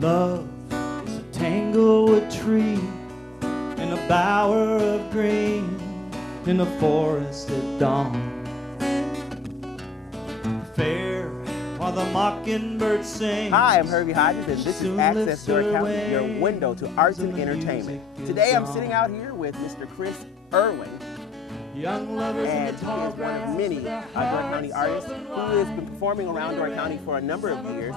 Love is a tanglewood tree in a bower of green in a forest at dawn. Fair while the mockingbird sings. Hi, I'm Hervy Hodges, and this is Access Door County, your window to arts and entertainment. Today I'm sitting out here with Mr. Chris Irwin, Young lovers and in the tall he is one of grass many with their Door County hearts artists who has been performing around Door County for a number of years.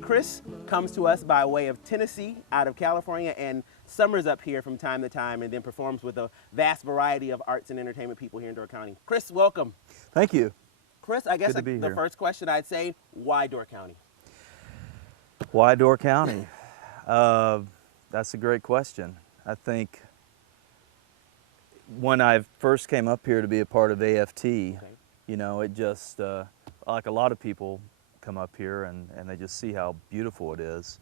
Chris comes to us by way of Tennessee, out of California, and summers up here from time to time, and then performs with a vast variety of arts and entertainment people here in Door County. Chris, welcome. Thank you. Chris, I guess Good to be the here. first question I'd say, why Door County? Why Door County? That's a great question. I think when I first came up here to be a part of AFT, you know, it just, like a lot of people come up here and they just see how beautiful it is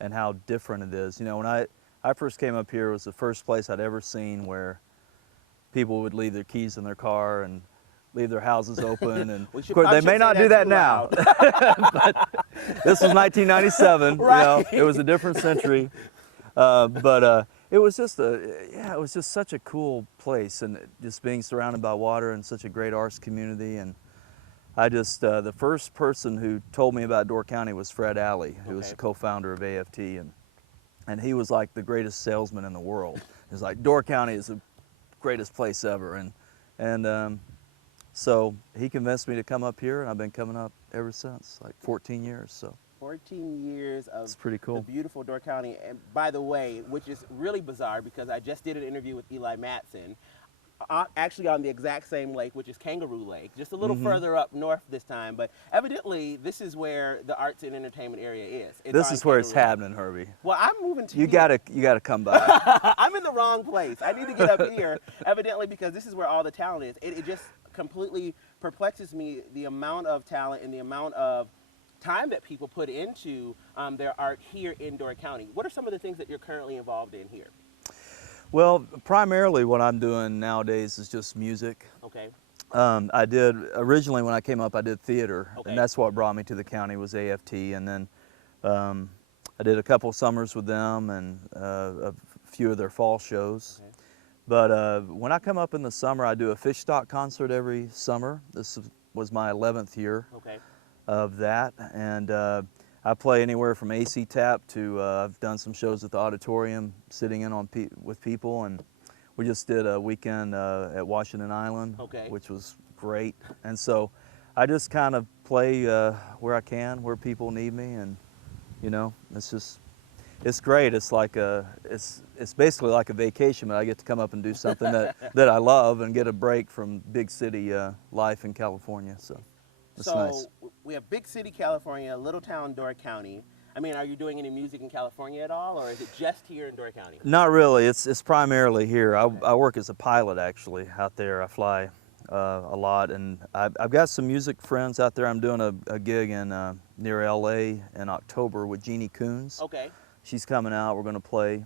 and how different it is. You know, when I first came up here, it was the first place I'd ever seen where people would leave their keys in their car and leave their houses open, and of course they may not do that now. But this was 1997. Right. You know, it was a different century. It was just it was just such a cool place, and just being surrounded by water and such a great arts community. And I just the first person who told me about Door County was Fred Alley, who was the co-founder of AFT, and he was like the greatest salesman in the world. He was like, Door County is the greatest place ever, and so he convinced me to come up here, and I've been coming up ever since, like 14 years. So 14 years of it's pretty cool. The beautiful Door County. And by the way, which is really bizarre because I just did an interview with Eli Matson, actually on the exact same lake, which is Kangaroo Lake, just a little further up north this time. But evidently, this is where the arts and entertainment area is. This is where it's happening, Hervy. Well, I'm moving to you here. gotta come by. I'm in the wrong place. I need to get up here, evidently, because this is where all the talent is. It just completely perplexes me, the amount of talent and the amount of time that people put into their art here in Door County. What are some of the things that you're currently involved in here? Well, primarily what I'm doing nowadays is just music. Okay. I did, originally when I came up, I did theater, Okay. and that's what brought me to the county was AFT, and then I did a couple summers with them and a few of their fall shows. Okay. But when I come up in the summer, I do a fish stock concert every summer. This was my 11th year of that, and I play anywhere from AC tap to I've done some shows at the auditorium, sitting in on with people, and we just did a weekend at Washington Island, which was great. And so I just kind of play where I can, where people need me, and you know, it's great. It's like it's basically like a vacation, but I get to come up and do something that I love and get a break from big city life in California. So it's nice. We have big city California, little town Door County. I mean, are you doing any music in California at all, or is it just here in Door County? Not really. It's primarily here. I work as a pilot actually out there. I fly a lot, and I've got some music friends out there. I'm doing a gig in near LA in October with Jeannie Coons. Okay. She's coming out. We're going to play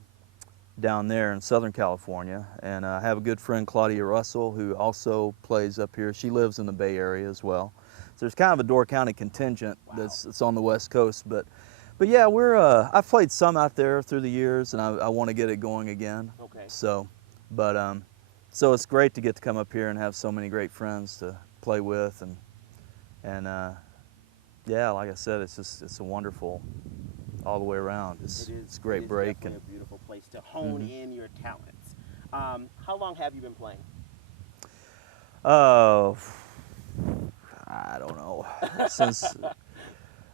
down there in Southern California, and I have a good friend, Claudia Russell, who also plays up here. She lives in the Bay Area as well. So there's kind of a Door County contingent that's on the West Coast, but yeah, I've played some out there through the years, and I want to get it going again. Okay. So, so it's great to get to come up here and have so many great friends to play with, and yeah, like I said, it's a wonderful all the way around. It's a great break. It's definitely a beautiful place to hone in your talents. How long have you been playing? Oh, I don't know. Since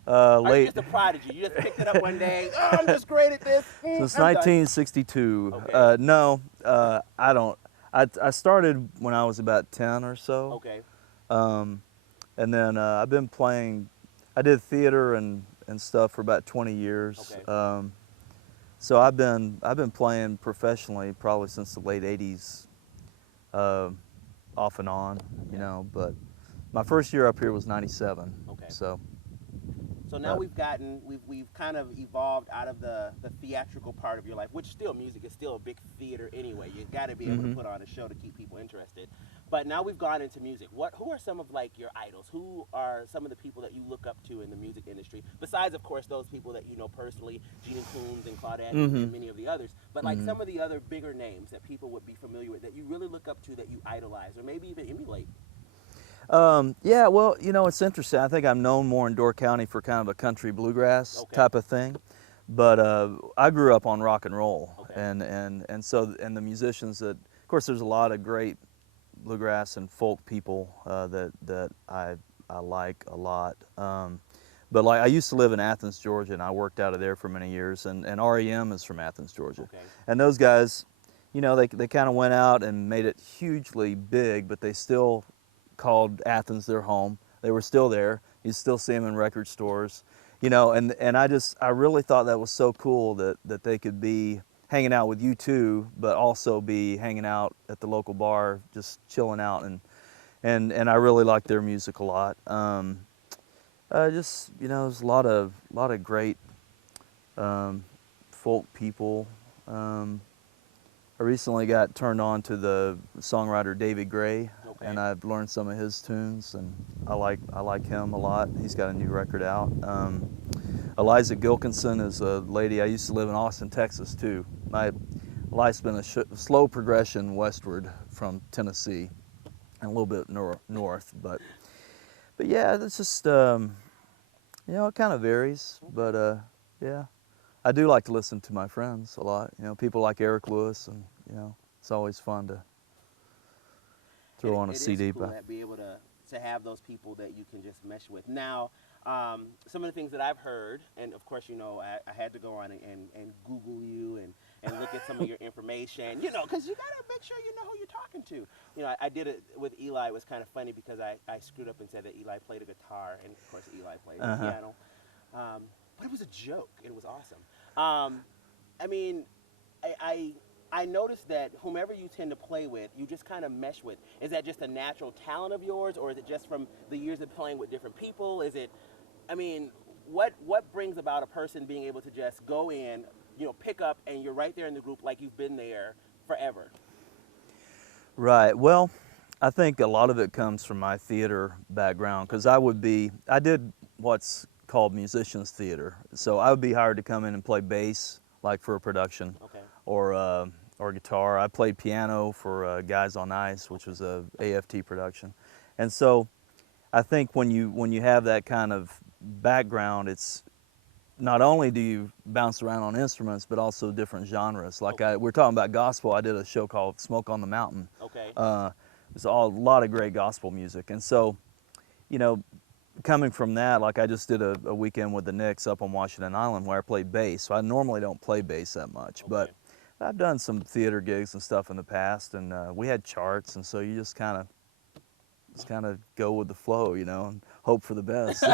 Are you late. just a prodigy? You just picked it up one day. Oh, I'm just great at this. Since I'm done. 1962. Okay. No, I don't. I started when I was about 10 or so. Okay. And then I've been playing. I did theater and stuff for about 20 years. Okay. So I've been playing professionally probably since the late 80s, off and on, you know. But my first year up here was '97. Okay. So So now we've kind of evolved out of the theatrical part of your life, which still music is still a big theater anyway. You got to be able to put on a show to keep people interested. But now we've gone into music. Who are some of like your idols? Who are some of the people that you look up to in the music industry? Besides, of course, those people that you know personally, Gina Coons and Claudette and many of the others. But like some of the other bigger names that people would be familiar with, that you really look up to, that you idolize, or maybe even emulate. Yeah, well, you know, it's interesting. I think I'm known more in Door County for kind of a country bluegrass type of thing, but I grew up on rock and roll, and the musicians that, of course, there's a lot of great bluegrass and folk people that I like a lot. But like I used to live in Athens, Georgia, and I worked out of there for many years, and REM is from Athens, Georgia, and those guys, you know, they kind of went out and made it hugely big, but they still called Athens their home. They were still there. You still see them in record stores, you know, and I really thought that was so cool that they could be hanging out with U2, but also be hanging out at the local bar, just chilling out, and I really liked their music a lot. Just, you know, there's a lot of great folk people. I recently got turned on to the songwriter David Gray, and I've learned some of his tunes, and I like him a lot. He's got a new record out. Eliza Gilkinson is a lady. I used to live in Austin, Texas, too. My life's been a slow progression westward from Tennessee, and a little bit north. But yeah, it's just you know, it kind of varies. But yeah. I do like to listen to my friends a lot. You know, people like Eric Lewis, and you know, it's always fun to throw on a CD. It is cool to be able to have those people that you can just mesh with. Now, some of the things that I've heard, and of course, you know, I had to go on and Google you and look at some of your information, you know, because you got to make sure you know who you're talking to. You know, I did it with Eli. It was kind of funny because I screwed up and said that Eli played a guitar, and of course, Eli played the piano. But it was a joke. It was awesome. I mean, I noticed that whomever you tend to play with, you just kind of mesh with. Is that just a natural talent of yours, or is it just from the years of playing with different people? Is it, I mean, what brings about a person being able to just go in, you know, pick up, and you're right there in the group like you've been there forever? Right. Well, I think a lot of it comes from my theater background, because I did what's called musicians theater. So I would be hired to come in and play bass, like for a production, or guitar. I played piano for Guys on Ice, which was a AFT production. And so I think when you have that kind of background, it's not only do you bounce around on instruments, but also different genres. Like we're talking about gospel. I did a show called Smoke on the Mountain. There's a lot of great gospel music. And so, you know, coming from that, like I just did a weekend with the Knicks up on Washington Island where I played bass. So I normally don't play bass that much, but I've done some theater gigs and stuff in the past, and we had charts, and so you just kind of go with the flow, you know, and hope for the best.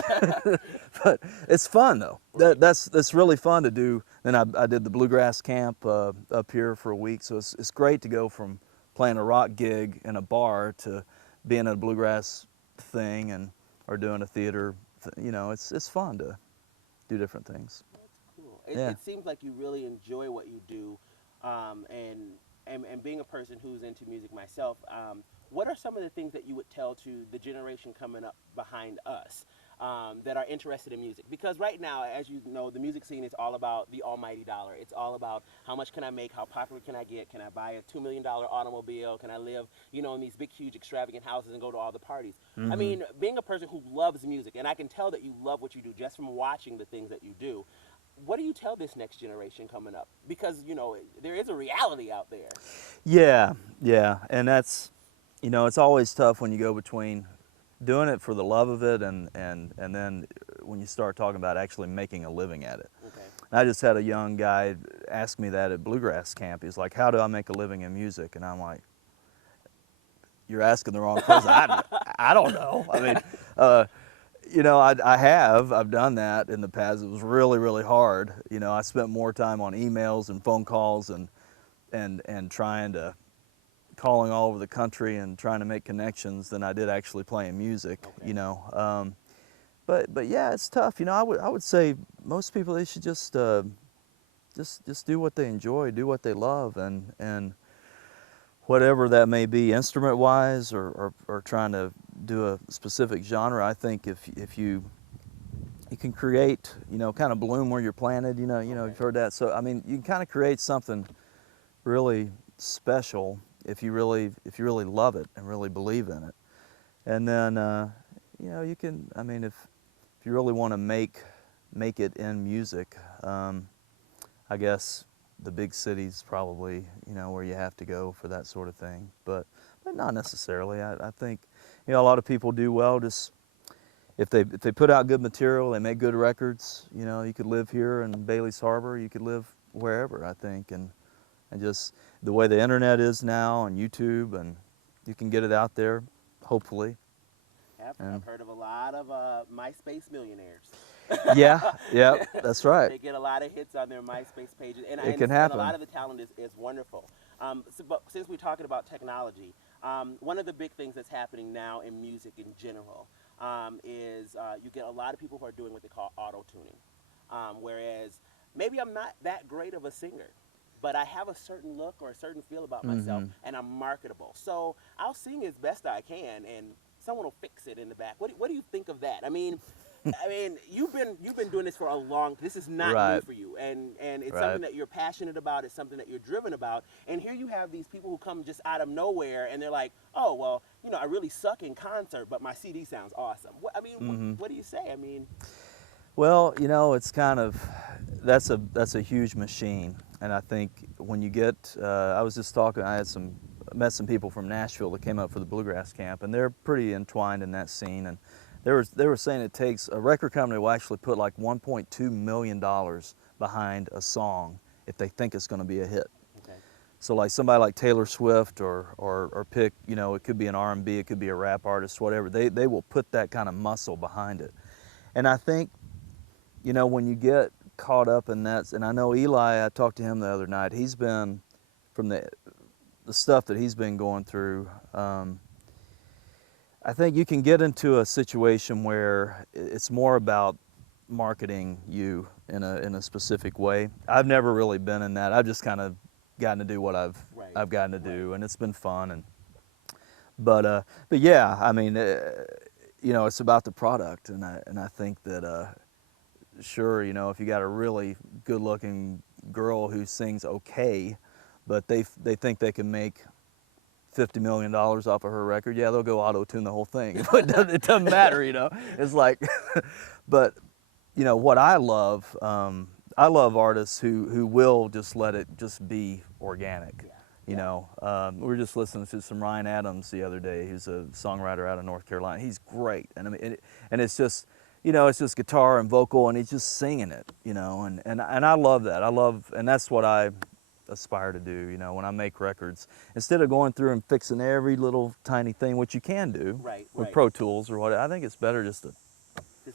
But it's fun though. That's really fun to do. And I did the bluegrass camp up here for a week, so it's great to go from playing a rock gig in a bar to being at a bluegrass thing or doing a theater. You know, it's fun to do different things. That's cool. It seems like you really enjoy what you do, and being a person who's into music myself, what are some of the things that you would tell to the generation coming up behind us that are interested in music? Because right now, as you know, the music scene is all about the almighty dollar. It's all about how much can I make, how popular can I get, can I buy a $2 million automobile, can I live, you know, in these big, huge, extravagant houses and go to all the parties. I mean, being a person who loves music, and I can tell that you love what you do just from watching the things that you do, what do you tell this next generation coming up? Because, you know, there is a reality out there. Yeah, and that's, you know, it's always tough when you go between doing it for the love of it and then when you start talking about actually making a living at it. I just had a young guy ask me that at bluegrass camp. He's like, how do I make a living in music? And I'm like, you're asking the wrong person. I don't know. I mean, you know, I've done that in the past. It was really, really hard. You know, I spent more time on emails and phone calls and trying to calling all over the country and trying to make connections than I did actually playing music. You know, but yeah, it's tough. You know, I would say most people, they should just do what they enjoy, do what they love, and whatever that may be, instrument wise, or trying to do a specific genre. I think if you can create, you know, kind of bloom where you're planted. You've heard that. So I mean, you can kind of create something really special if you really love it and really believe in it. And then you know, you can, I mean, if you really want to make it in music, I guess the big cities probably, you know, where you have to go for that sort of thing. But not necessarily. I think, you know, a lot of people do well just if they put out good material, they make good records. You know, you could live here in Bailey's Harbor, you could live wherever, I think, and just the way the internet is now and YouTube, and you can get it out there, hopefully. I've heard of a lot of MySpace millionaires. Yeah, that's right. They get a lot of hits on their MySpace pages, and it can happen. And a lot of the talent is wonderful. But since we're talking about technology, one of the big things that's happening now in music in general is you get a lot of people who are doing what they call auto-tuning. Whereas maybe I'm not that great of a singer, but I have a certain look or a certain feel about myself, and I'm marketable. So I'll sing as best I can, and someone will fix it in the back. What do you think of that? I mean, you've been doing this for a long. This is not new for you, and it's something that you're passionate about. It's something that you're driven about. And here you have these people who come just out of nowhere, and they're like, "Oh, well, you know, I really suck in concert, but my CD sounds awesome." What do you say? I mean, well, you know, it's kind of that's a huge machine, and I think when you get, I was just talking. I met some people from Nashville that came up for the bluegrass camp, and they're pretty entwined in that scene, and they were saying it takes a record company will actually put like $1.2 million behind a song if they think it's going to be a hit. okay. So like somebody like Taylor Swift or pick, you know, it could be an R&B, it could be a rap artist, whatever. They will put that kind of muscle behind it. And I think, you know, when you get caught up in that, and I know Eli, I talked to him the other night, he's been, from the stuff that he's been going through, I think you can get into a situation where it's more about marketing you in a specific way. I've never really been in that. I've just kind of gotten to do what I've gotten to do, and it's been fun. But yeah, I mean, you know, it's about the product, and I think that sure, you know, if you got a really good-looking girl who sings okay, but they think they can make $50 million off of her record, yeah, they'll go auto-tune the whole thing. It doesn't matter, you know. It's like, but you know what I love artists who will just let it just be organic. Yeah. You know, we were just listening to some Ryan Adams the other day. He's a songwriter out of North Carolina. He's great, and I mean, and it's just, you know, it's just guitar and vocal, and he's just singing it, you know, and I love that. And that's what I aspire to do, you know, when I make records. Instead of going through and fixing every little tiny thing, which you can do with Pro Tools or whatever, I think it's better just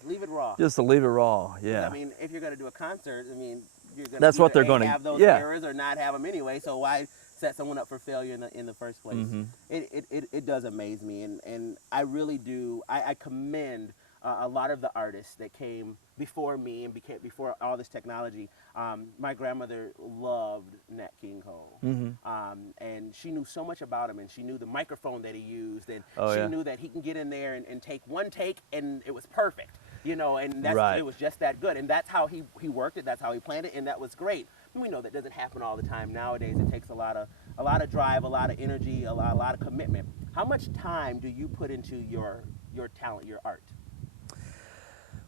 leave it raw. Just to leave it raw, yeah. I mean, if you're going to do a concert, I mean, you're going that's what they're going to have those errors or not have them anyway. So why set someone up for failure in the first place? It does amaze me, and I really do. I commend a lot of the artists that came before me and before all this technology. My grandmother loved Nat King Cole, and she knew so much about him, and she knew the microphone that he used, and she knew that he can get in there and take one take, and it was perfect, you know, and it was just that good, and that's how he worked it, that's how he planned it, and that was great. And we know that doesn't happen all the time nowadays. It takes a lot of drive, a lot of energy, a lot of commitment. How much time do you put into your talent, your art?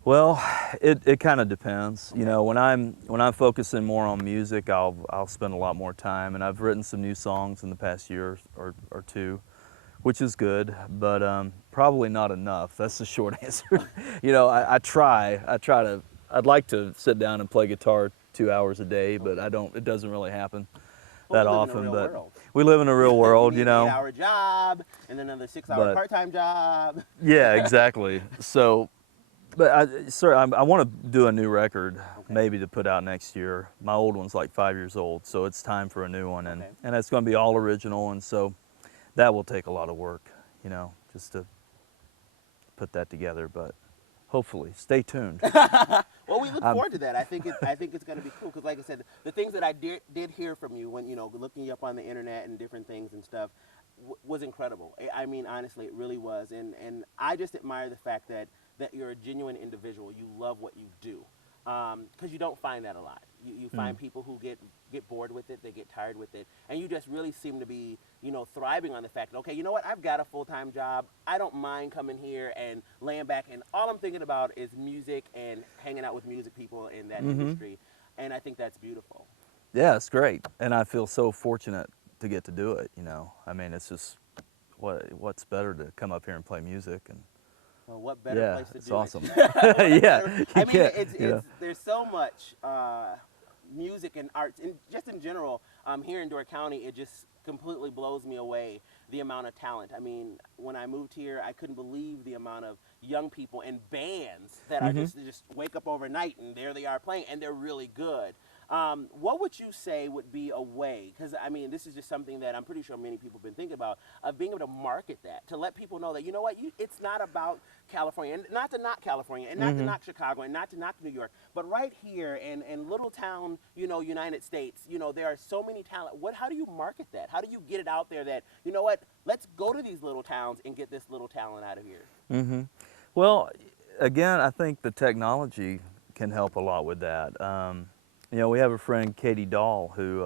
Well, it kind of depends. You know, when I'm focusing more on music, I'll spend a lot more time, and I've written some new songs in the past year or two, which is good, but probably not enough. That's the short answer. You know, I'd like to sit down and play guitar 2 hours a day, but it doesn't really happen that often. But we live in a real world, you know. 8-hour job and then another 6-hour part-time job. Yeah, exactly. So. But I want to do a new record, maybe to put out next year. My old one's like 5 years old, so it's time for a new one, and it's going to be all original, and so that will take a lot of work, you know, just to put that together. But hopefully. Stay tuned. Well, we look forward to that. I think it's going to be cool because, like I said, the things that I did hear from you when looking you up on the internet and different things and stuff was incredible. I mean, honestly, it really was, and I just admire the fact that you're a genuine individual. You love what you do. Because you don't find that a lot. You find people who get bored with it, they get tired with it, and you just really seem to be, thriving on the fact that, okay, you know what, I've got a full-time job, I don't mind coming here and laying back, and all I'm thinking about is music and hanging out with music people in that industry, and I think that's beautiful. Yeah, it's great, and I feel so fortunate to get to do it, I mean, it's just, what's better to come up here and play music, and well, what better place to do it's awesome. it? Yeah, I mean, there's so much music and arts, and just in general, here in Door County, it just completely blows me away, the amount of talent. I mean, when I moved here, I couldn't believe the amount of young people and bands that are just wake up overnight and there they are playing, and they're really good. What would you say would be a way, because I mean, this is just something that I'm pretty sure many people have been thinking about, of being able to market that, to let people know that, you know what, it's not about California, and not to knock California, and not to knock Chicago, and not to knock New York, but right here in little town, United States, there are so many talent. How do you market that? How do you get it out there that, you know what, let's go to these little towns and get this little talent out of here? Well, again, I think the technology can help a lot with that. We have a friend, Katie Dahl, who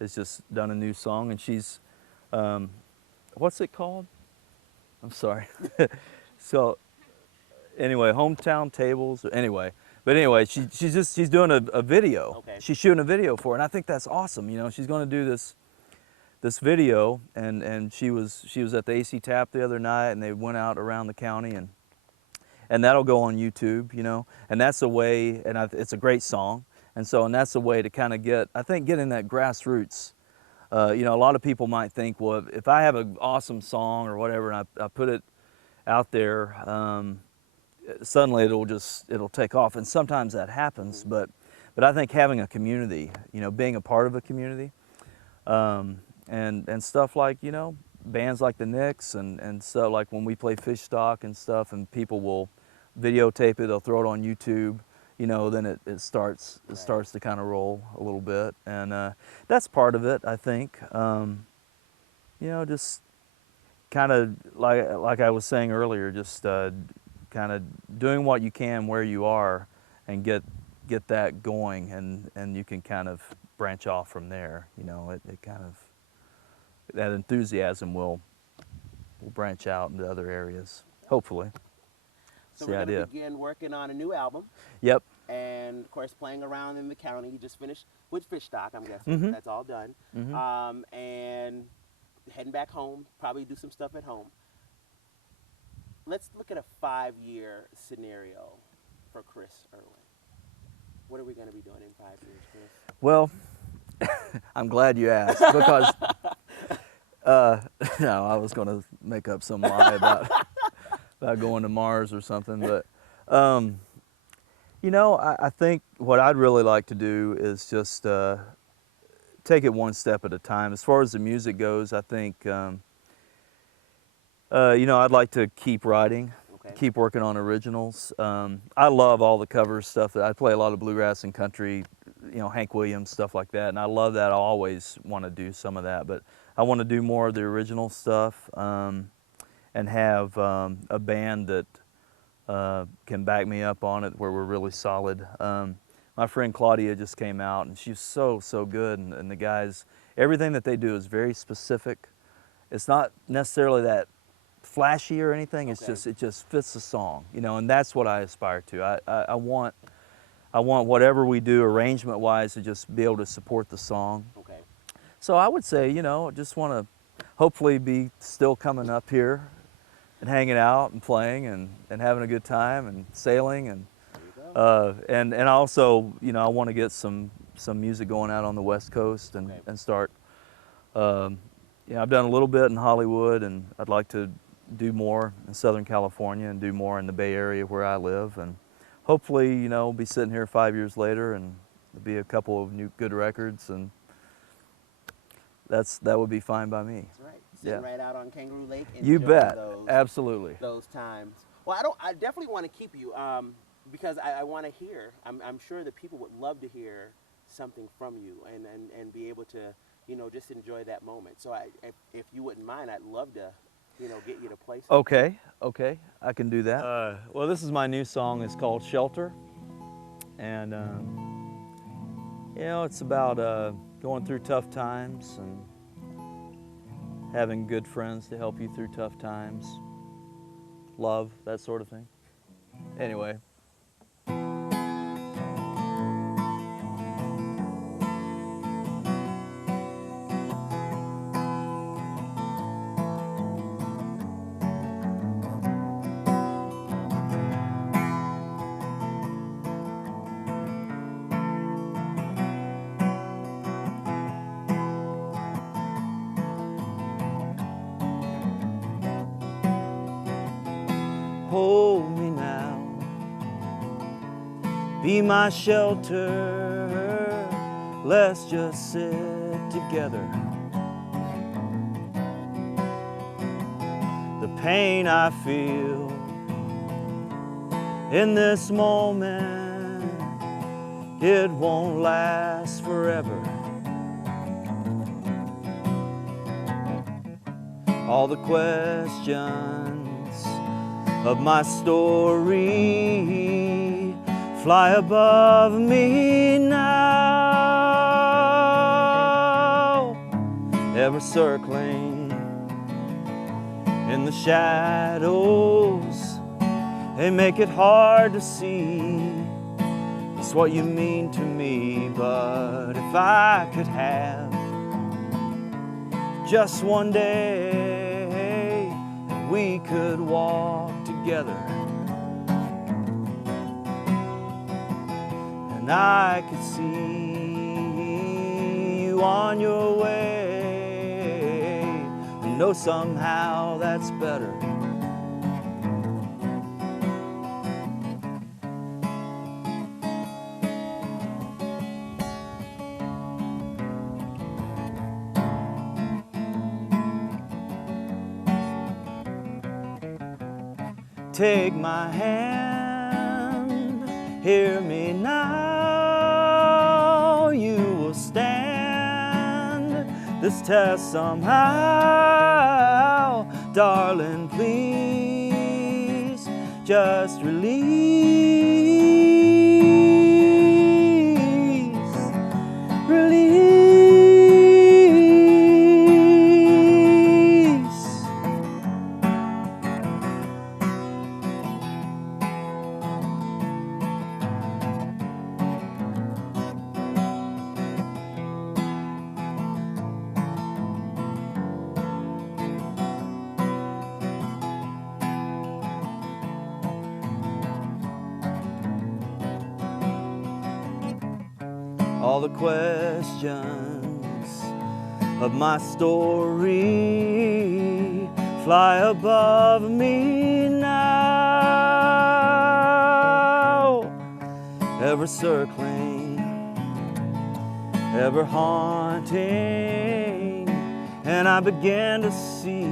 has just done a new song, and she's, what's it called? I'm sorry. So, anyway, Hometown Tables. But anyway, she's doing a video. Okay. She's shooting a video for it, and I think that's awesome. She's going to do this video, and she was at the AC Tap the other night, and they went out around the county, and that'll go on YouTube. And that's a way, and it's a great song. And that's a way to kind of get in that grassroots. A lot of people might think, well, if I have an awesome song or whatever, and I put it out there, suddenly it'll take off. And sometimes that happens, but I think having a community, being a part of a community, and stuff like, bands like the Knicks and so like when we play Fish Stock and stuff, and people will videotape it, they'll throw it on YouTube. Then it starts to kind of roll a little bit, and that's part of it, I think. Just kind of like I was saying earlier, just kind of doing what you can where you are, and get that going, and you can kind of branch off from there. It kind of, that enthusiasm will branch out into other areas, hopefully. So we're going to begin working on a new album. Yep. And, of course, playing around in the county. You just finished with Fish Stock, I'm guessing. That's all done. And heading back home, probably do some stuff at home. Let's look at a 5-year scenario for Chris Irwin. What are we going to be doing in 5 years, Chris? Well, I'm glad you asked, because no, I was going to make up some lie about going to Mars or something, but I think what I'd really like to do is just take it one step at a time. As far as the music goes, I think I'd like to keep writing, keep working on originals. I love all the cover stuff. I play a lot of bluegrass and country, Hank Williams, stuff like that, and I love that. I always want to do some of that, but I want to do more of the original stuff, and have a band that can back me up on it, where we're really solid. My friend Claudia just came out, and she's so good, and the guys, everything that they do is very specific. It's not necessarily that flashy or anything. It's just, it just fits the song, and that's what I aspire to. I want whatever we do arrangement wise to just be able to support the song. Okay. So I would say, I just want to hopefully be still coming up here and hanging out and playing and having a good time and sailing, and also, I want to get some music going out on the West Coast and start. I've done a little bit in Hollywood, and I'd like to do more in Southern California and do more in the Bay Area where I live, and hopefully, be sitting here 5 years later and there'll be a couple of new good records, and that would be fine by me. That's right. Sitting right out on Kangaroo Lake. You bet. Absolutely. Those times. Well, I definitely want to keep you because I want to hear. I'm sure that people would love to hear something from you and be able to, you know, just enjoy that moment. So if you wouldn't mind, I'd love to, you know, get you to play something. Okay, okay, I can do that. Well, this is my new song. It's called Shelter. And, you know, it's about going through tough times and having good friends to help you through tough times. Love, that sort of thing. Anyway. Hold me now, be my shelter, let's just sit together. The pain I feel in this moment, it won't last forever. All the questions of my story fly above me now, ever circling in the shadows. They make it hard to see just what you mean to me. But if I could have just one day, we could walk together, and I could see you on your way, and know somehow that's better. Take my hand, hear me now. You will stand this test somehow. Darling, please just release. All the questions of my story fly above me now, ever circling, ever haunting, and I began to see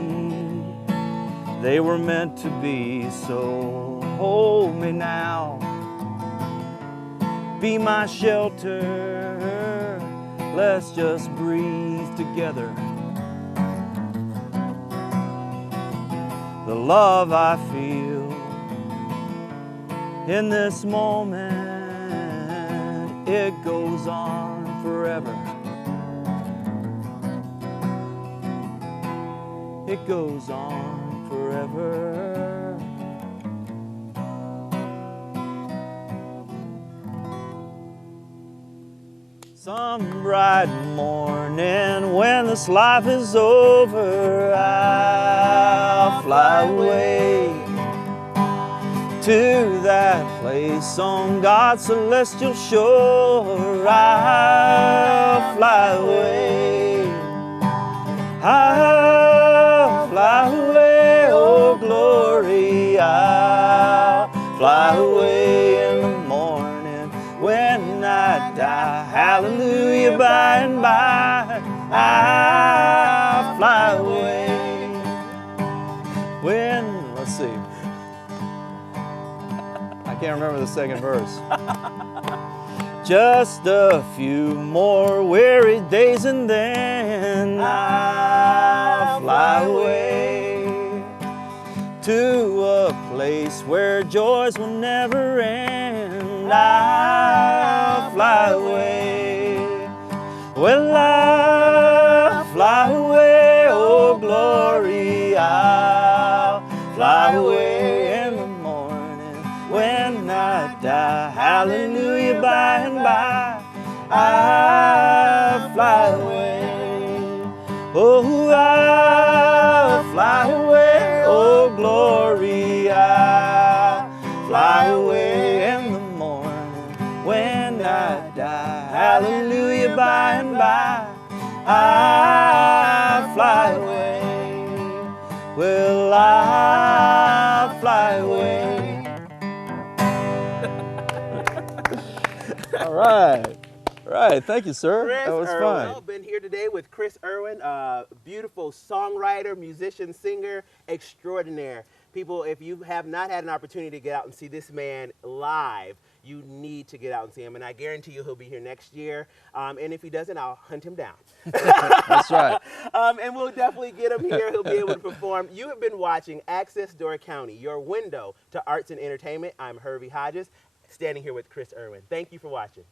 they were meant to be. So hold me now, be my shelter, let's just breathe together. The love I feel in this moment, it goes on forever. It goes on forever. Some bright morning when this life is over, I'll fly away to that place on God's celestial shore. I'll fly away, I'll fly away, oh glory. I'll fly away in the morning when I die. Hallelujah, by and by, I'll fly away. When, let's see, can't remember the second verse. Just a few more weary days and then I'll fly away to a place where joys will never end. I'll fly away. Well, I'll fly away, oh glory, I'll fly away in the morning when I die. Hallelujah, by and by, I'll fly away. Oh, I'll fly away, oh glory, I'll fly away in the morning when I die. Hallelujah, by and by, I'll fly away. Well, I'll fly away. All right. All right. Thank you, sir. Chris That was Irwin. fun. Well, been here today with Chris Irwin, beautiful songwriter, musician, singer extraordinaire. People, if you have not had an opportunity to get out and see this man live, you need to get out and see him. And I guarantee you he'll be here next year. And if he doesn't, I'll hunt him down. That's right. And we'll definitely get him here. He'll be able to perform. You have been watching Access Door County, your window to arts and entertainment. I'm Hervy Hodges, standing here with Chris Irwin. Thank you for watching.